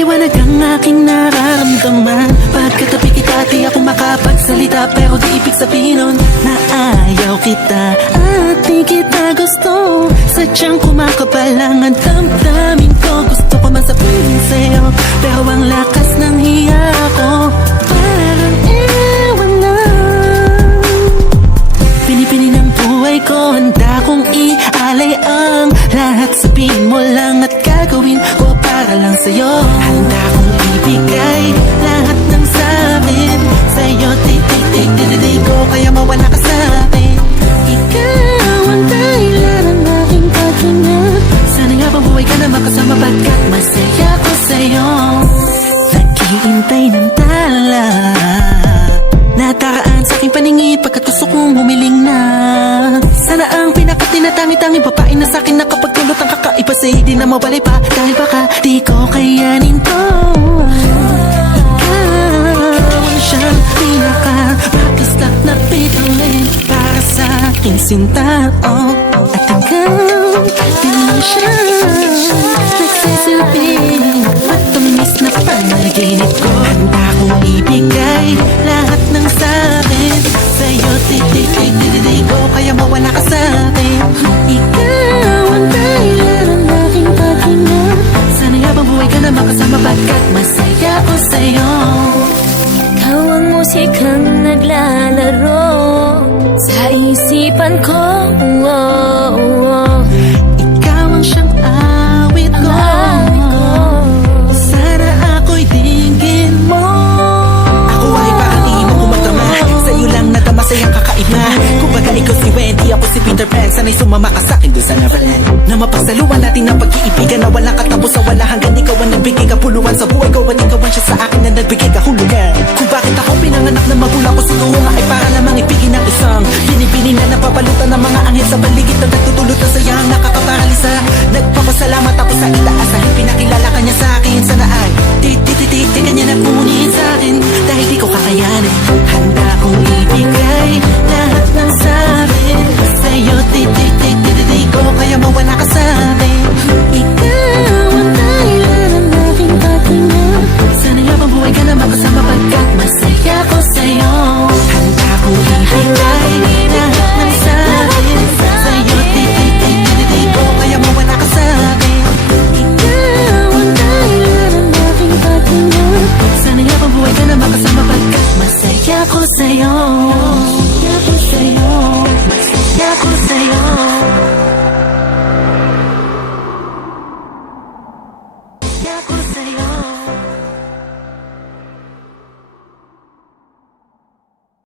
Maliwanag ang aking nararamdaman. Pagkatabi kita di ako makapagsalita, pero di ibig sabihin nun na ayaw kita at di kita gusto. Sadyang kumakapal lang ang damdamin ko. Gusto ko man sabihin sa'yo, pero ang lakas ng hiya ko parang ewan na. Pinipili ng buhay ko, handa kong ialay ang lahat. Sabihin mo lang at gagawin ko para lang sa'yo. Handa kong ibigay lahat ng sa'kin sa'yo. Di ko kaya mawala ka sa'kin. Ikaw ang dahilan ng aking paghinga. Sana nga bang buhay ka na makasama, pagkat masaya ko sa'yo. Naghihintay ng tala, nataraan sa aking paningin pagkat gusto kong humiling na. Sana ang pinakatinatangi-tangi babae na sa'kin na kapag tulot ang kakaiba sa'yo di na mawalay pa. Dahil baka di ko kayanin to. Ikaw ang siyang pinaka-rockistar na pipilin para sa aking sinta. Oh, at ikaw din lang siya nagsisilbing matamis na panaginip ko. Handa kong ibigay lahat ng sa'kin sa'yo. Di ko kaya mawala ka sa'kin. Ikaw ang dahilan ng aking paghinga. Sana nga bang buhay ka na makasama, pagkat masaya ko sa'yo. Ikaw ang musikang naglalaro sa isipan ko. Ikaw ang siyang awit ko. Sana ako'y dinggin mo. Ako ay parang imo kumatama, sa'yo lang nadama sa'yang kakaiba. Kumbaga ikaw si Wendy, ako si Peter Pan. Sana'y sumama ka sa'kin dun sa Neverland, na mapagsaluhan natin ang pag-iibigan na walang katapos sa wala hanggang ikaw ang nagbigay kapuluhan sa buhay ko. At ikaw ang siya sa akin na nagbigay kahulugan. Kung bakit ako pinanganak na magulang ko, siguro nga ay para lamang ibigin ang isang binibini na napapalutan ng mga anghel sa paligid na nagtutulot na sayang nakakaparalisa. Nagpapasalamat ako sa itaas dahil pinakilala ka niya sa akin. Sana ay di kanya na kunin sa akin dahil di ko kakayanin. Handa kong ibigay lahat ng sa'kin sa'yo. Di ko kaya mawala ka sa'kin. Ikaw ang dahilan ng aking paghinga. Sana nga bang buhay ka na makasama, pagkat masaya ko sa'yo. Handa kong ibigay lahat ng sa'kin sa'yo. Di ko kaya mawala ka sa'kin. Ikaw ang dahilan ng aking paghinga. Sana nga bang buhay ka na makasama, pagkat masaya ko sa'yo. Masaya ko sa'yo. Masaya ko sa'yo. Masaya ko sa'yo.